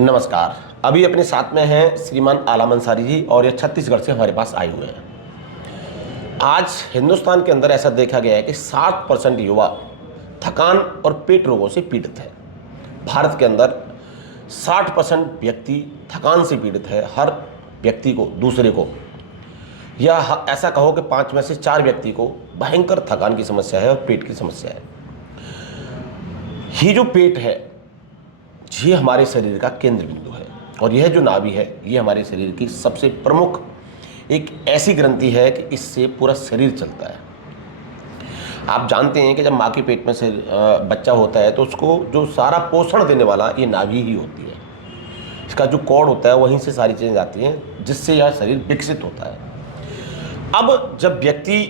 नमस्कार। अभी अपने साथ में हैं श्रीमान आलम अंसारी जी और ये छत्तीसगढ़ से हमारे पास आए हुए हैं। आज हिंदुस्तान के अंदर ऐसा देखा गया है कि 60% युवा थकान और पेट रोगों से पीड़ित है। भारत के अंदर 60% व्यक्ति थकान से पीड़ित है। हर व्यक्ति को दूसरे को या ऐसा कहो कि 5 में से 4 व्यक्ति को भयंकर थकान की समस्या है और पेट की समस्या है। ये जो पेट है ये हमारे शरीर का केंद्र बिंदु है और यह जो नाभि है ये हमारे शरीर की सबसे प्रमुख एक ऐसी ग्रंथि है कि इससे पूरा शरीर चलता है। आप जानते हैं कि जब माँ के पेट में से बच्चा होता है तो उसको जो सारा पोषण देने वाला ये नाभि ही होती है। इसका जो कॉर्ड होता है वहीं से सारी चीज़ें जाती हैं जिससे यह शरीर विकसित होता है। अब जब व्यक्ति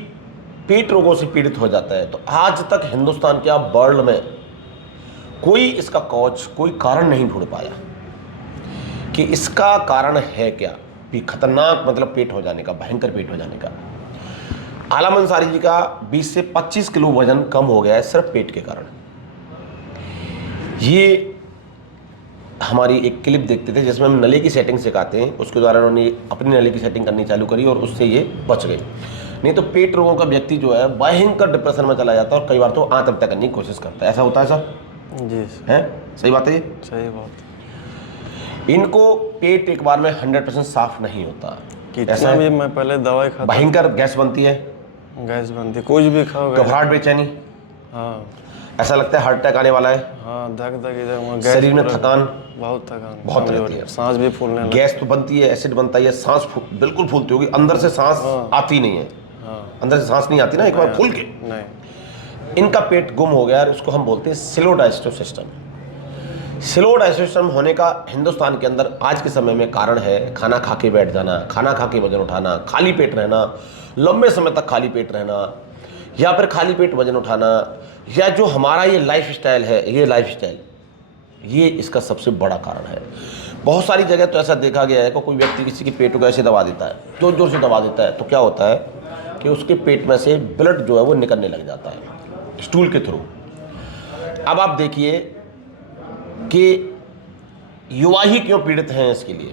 पेट रोगों से पीड़ित हो जाता है तो आज तक हिंदुस्तान के वर्ल्ड में कोई इसका कॉज कोई कारण नहीं ढूंढ पाया कि इसका कारण है क्या भी खतरनाक मतलब पेट हो जाने का, भयंकर पेट हो जाने का। आलम अंसारी जी का 20 से 25 किलो वजन कम हो गया है सिर्फ पेट के कारण। ये हमारी एक क्लिप देखते थे जिसमें हम नली की सेटिंग सिखाते हैं, उसके द्वारा उन्होंने अपनी नली की सेटिंग करनी चालू करी और उससे ये बच गए। नहीं तो पेट रोगों का व्यक्ति जो है भयंकर डिप्रेशन में चला जाता है और कई बार तो आत्महत्या करने की कोशिश करता है। ऐसा होता है सर? जी है, सही बात है ये? सही बात। इनको पेट एक बार में 100% साफ नहीं होता। ऐसा भी मैं पहले दवाई खाता, भयंकर गैस बनती है, गैस बनती, कुछ भी खाओ घबराहट, बेचैनी, हाँ ऐसा लगता है हार्ट अटैक आने वाला है, हाँ, धक धक इधर, शरीर में थकान बहुत रहती है, सांस भी फूलने लगती गैस तो बनती है, एसिड बनता है, सांस बिल्कुल फूलती होगी, अंदर से सांस आती नहीं है, अंदर से सांस नहीं आती ना एक बार फूल के। नहीं, इनका पेट गुम हो गया और इसको हम बोलते हैं slow digestive system. Slow digestive system होने का हिंदुस्तान के अंदर आज के समय में कारण है खाना खा के बैठ जाना, खाना खा के वजन उठाना, खाली पेट रहना, लंबे समय तक खाली पेट रहना, या फिर खाली पेट वजन उठाना, या जो हमारा ये लाइफ स्टाइल है, ये लाइफ स्टाइल ये इसका सबसे बड़ा कारण है। बहुत सारी जगह तो ऐसा देखा गया है कि कोई व्यक्ति किसी के पेट को ऐसे दबा देता है, जोर जोर से दबा देता है, तो क्या होता है कि उसके पेट में से ब्लड जो है वो निकलने लग जाता है स्टूल के थ्रू। अब आप देखिए कि युवा ही क्यों पीड़ित हैं इसके लिए।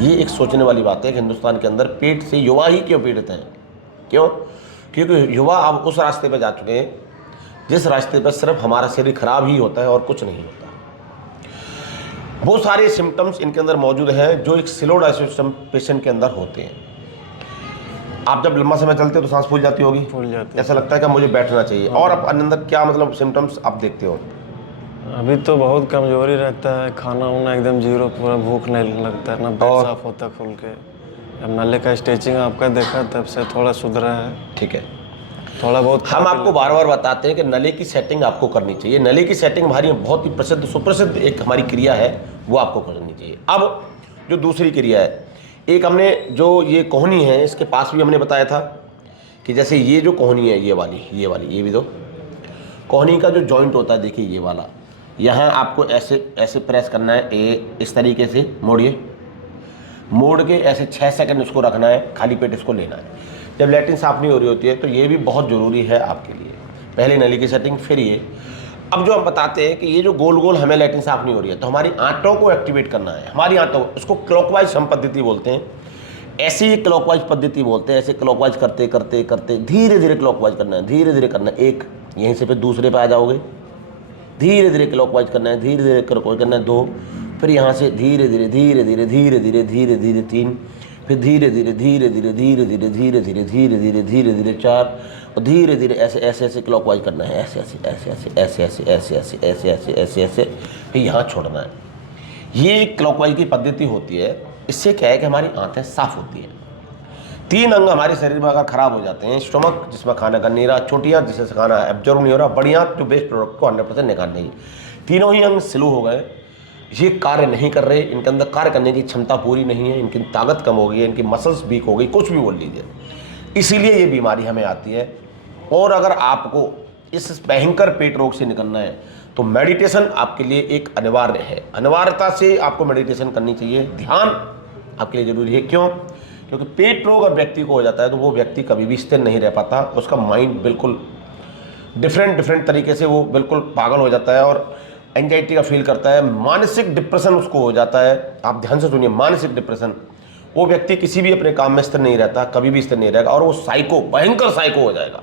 ये एक सोचने वाली बात है कि हिंदुस्तान के अंदर पेट से युवा ही क्यों पीड़ित हैं। क्यों? क्योंकि युवा अब उस रास्ते पर जा चुके हैं जिस रास्ते पर सिर्फ हमारा शरीर खराब ही होता है और कुछ नहीं होता। बहुत सारे सिम्टम्स इनके अंदर मौजूद हैं जो एक स्लो डाइजेस्टिव पेशेंट के अंदर होते हैं। आप जब लंबा समय चलते हो तो सांस फूल जाती होगी, फूल जाती है, ऐसा लगता है कि मुझे बैठना चाहिए। और अब अंदर क्या मतलब सिम्टम्स आप देखते हो? अभी तो बहुत कमजोरी रहता है, खाना वाना एकदम जीरो, पूरा भूख नहीं लगता है, ना पेट साफ होता खुल के। अब नले का स्टिचिंग आपका देखा तब से थोड़ा सुधरा है। ठीक है, थोड़ा बहुत हम आपको बार बार बताते हैं कि नली की सेटिंग आपको करनी चाहिए। नली की सेटिंग हमारी बहुत ही प्रसिद्ध सुप्रसिद्ध एक हमारी क्रिया है, वो आपको करनी चाहिए। अब जो दूसरी क्रिया है, एक हमने जो ये कोहनी है इसके पास भी हमने बताया था कि जैसे ये जो कोहनी है ये भी दो कोहनी का जो जॉइंट होता है, देखिए ये वाला, यहाँ आपको ऐसे ऐसे प्रेस करना है, इस तरीके से मोड़िए, मोड़ के ऐसे 6 सेकंड इसको रखना है, खाली पेट इसको लेना है। जब लैट्रिन साफ नहीं हो रही होती है तो ये भी बहुत ज़रूरी है आपके लिए। पहले नली की सेटिंग, फिर ये। अब जो हम बताते हैं कि ये जो गोल गोल हमें लैट्रिन साफ नहीं हो रही है तो हमारी आंतों को एक्टिवेट करना है, हमारी आंतों, इसको क्लॉकवाइज हम पद्धति बोलते हैं। ऐसी ही क्लॉकवाइज पद्धति बोलते हैं। ऐसे क्लॉकवाइज करते करते करते धीरे धीरे क्लॉकवाइज करना है, धीरे धीरे करना है। एक यहीं से फिर दूसरे पे आ जाओगे, धीरे धीरे क्लॉकवाइज करना है, धीरे धीरे क्लॉकवाइज करना है 2, फिर यहाँ से धीरे धीरे धीरे धीरे धीरे धीरे धीरे धीरे 3, फिर धीरे धीरे धीरे धीरे धीरे धीरे धीरे धीरे धीरे धीरे धीरे धीरे 4, और धीरे धीरे ऐसे ऐसे ऐसे क्लॉकवाइज करना है, ऐसे ऐसे ऐसे ऐसे ऐसे ऐसे ऐसे ऐसे ऐसे ऐसे ऐसे ऐसे, फिर यहाँ छोड़ना है। ये क्लॉकवाइज की पद्धति होती है। इससे क्या है कि हमारी आंतें साफ होती हैं। 3 अंग हमारे शरीर में अगर खराब हो जाते हैं, स्टमक जिसमें खाना कर नहीं रहा, छोटियाँ जिससे खाना एब्जॉर्ब नहीं हो रहा, बढ़िया जो वेस्ट प्रोडक्ट को 100% निकालने की, तीनों ही अंग स्लो हो गए, ये कार्य नहीं कर रहे, इनके अंदर कार्य करने की क्षमता पूरी नहीं है, इनकी ताकत कम हो गई है, इनकी मसल्स वीक हो गई, कुछ भी बोल लीजिए, इसीलिए ये बीमारी हमें आती है। और अगर आपको इस भयंकर पेट रोग से निकलना है तो मेडिटेशन आपके लिए एक अनिवार्य है। अनिवार्यता से आपको मेडिटेशन करनी चाहिए। ध्यान आपके लिए जरूरी है। क्यों? क्योंकि पेट रोग अगर व्यक्ति को हो जाता है तो वो व्यक्ति कभी भी स्थिर नहीं रह पाता, उसका माइंड बिल्कुल डिफरेंट तरीके से वो बिल्कुल पागल हो जाता है और एंजाइटी का फील करता है, मानसिक डिप्रेशन उसको हो जाता है। आप ध्यान से सुनिए, मानसिक डिप्रेशन, वो व्यक्ति किसी भी अपने काम में स्थिर नहीं रहता, कभी भी स्थिर नहीं रहेगा, और वो साइको, भयंकर साइको हो जाएगा।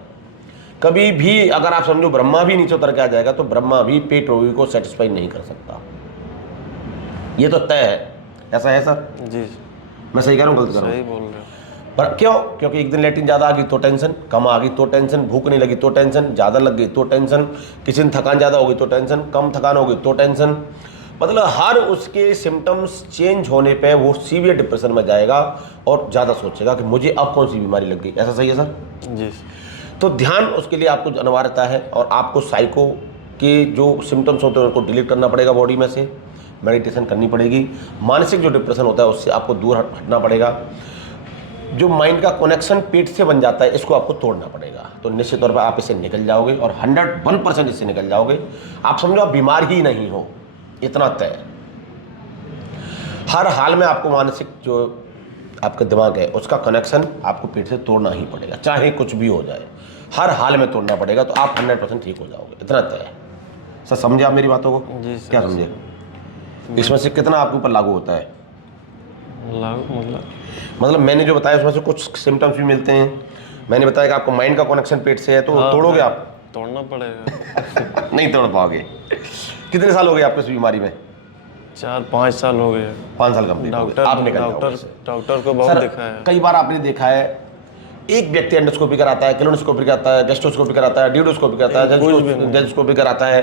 कभी भी अगर आप समझो ब्रह्मा भी नीचे उतर के आ जाएगा तो ब्रह्मा भी पेट रोगी को सेटिस्फाई नहीं कर सकता, ये तो तय है। ऐसा है सर? जी मैं सही कह रहा हूँ, गलत कर रहा हूँ? सही बोल रहे हो। पर क्यों? क्योंकि एक दिन लेटिन ज़्यादा आ गई तो टेंशन, कम आ गई तो टेंशन, भूख नहीं लगी तो टेंशन, ज़्यादा लग गई तो टेंशन, किसी दिन थकान ज़्यादा हो गई तो टेंशन, कम थकान हो गई तो टेंशन। मतलब हर उसके सिम्टम्स चेंज होने पे वो सीवियर डिप्रेशन में जाएगा और ज़्यादा सोचेगा कि मुझे अब कौन सी बीमारी लग गई। ऐसा सही है सर? जी तो ध्यान उसके लिए आपको अनिवार्यता है, और आपको साइको के जो सिम्टम्स होते हैं उनको डिलीट करना पड़ेगा बॉडी में से, मेडिटेशन करनी पड़ेगी। मानसिक जो डिप्रेशन होता है उससे आपको दूर हटना पड़ेगा। जो माइंड का कनेक्शन पेट से बन जाता है इसको आपको तोड़ना पड़ेगा, तो निश्चित तौर पर आप इससे निकल जाओगे और 101% इससे निकल जाओगे। आप समझो आप बीमार ही नहीं हो, इतना तय है। हर हाल में आपको मानसिक जो आपका दिमाग है उसका कनेक्शन आपको पेट से तोड़ना ही पड़ेगा, चाहे कुछ भी हो जाए, हर हाल में तोड़ना पड़ेगा, तो आप 100% ठीक हो जाओगे, इतना तय है। सर समझे आप मेरी बातों को? जी सर। क्या समझे? इसमें से कितना आपके ऊपर लागू होता है? लागू मतलब मैंने जो बताया उसमें से कुछ सिम्टम्स भी मिलते हैं। मैंने बताया कि आपको माइंड का कनेक्शन पेट से है, तो हाँ, तोड़ोगे आप? तोड़ना पड़ेगा। नहीं तोड़ पाओगे। कितने साल हो गए आपको इस बीमारी में? 4-5 साल हो गए। 5 साल कंप्लीट हो गए। आप निकल जाओगे इससे। डॉक्टर को बहुत दिखा है। कई बार आपने देखा है एक व्यक्ति एंडोस्कोपी कराता है, कोलोनोस्कोपी कराता है, गैस्ट्रोस्कोपी कराता है, ड्यूडोस्कोपी कराता है, जेंस्कोपी कराता है,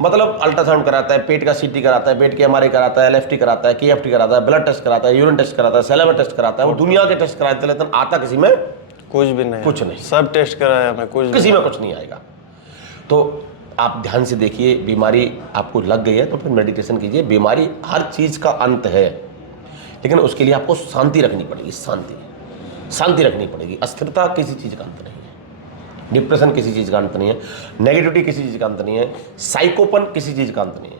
मतलब अल्ट्रासाउंड कराता है, पेट का सीटी कराता है, पेट के एमआरआई कराता है, एलएफटी कराता है, केएफटी कराता है, ब्लड टेस्ट कराता है, यूरिन टेस्ट कराता है, सैलाइवा टेस्ट कराता है, वो दुनिया के टेस्ट कराते, लेकिन आता किसी में कुछ भी नहीं, कुछ नहीं। सब टेस्ट कराया मैं, कुछ किसी में कुछ नहीं आएगा। तो आप ध्यान से देखिए, बीमारी आपको लग गई है तो फिर मेडिटेशन कीजिए। बीमारी हर चीज़ का अंत है, लेकिन उसके लिए आपको शांति रखनी पड़ेगी, शांति रखनी पड़ेगी। अस्थिरता किसी चीज़ का अंत नहीं है, डिप्रेशन किसी चीज़ का अंत नहीं है, नेगेटिविटी किसी चीज़ का अंत नहीं है, साइकोपन किसी चीज़ का अंत नहीं है।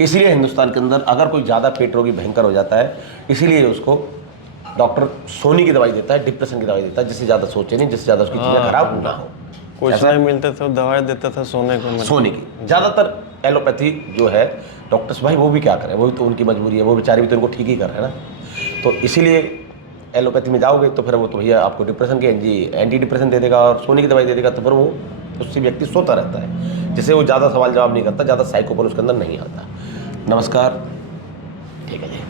इसलिए हिंदुस्तान के अंदर अगर कोई ज़्यादा पेट रोगी भयंकर हो जाता है, इसीलिए उसको डॉक्टर सोने की दवाई देता है, डिप्रेशन की दवाई देता है, जिससे ज़्यादा सोचे नहीं, जिससे ज़्यादा उसकी चीज़ें खराब ना हो। कुछ नहीं मिलता था, दवाई देता था सोने को, सोने की। ज़्यादातर एलोपैथी जो है डॉक्टर्स भाई, वो भी क्या करें, वो भी तो उनकी मजबूरी है, वो बेचारे भी तो उनको ठीक ही कर रहे हैं ना। तो इसीलिए एलोपैथी में जाओगे तो फिर वो तो भैया आपको डिप्रेशन के एंटी डिप्रेशन दे देगा और सोने की दवाई दे देगा, तो फिर वो उससे व्यक्ति सोता रहता है, जिससे वो ज़्यादा सवाल जवाब नहीं करता, ज़्यादा साइकोपन उसके अंदर नहीं आता। नमस्कार, ठीक है जी।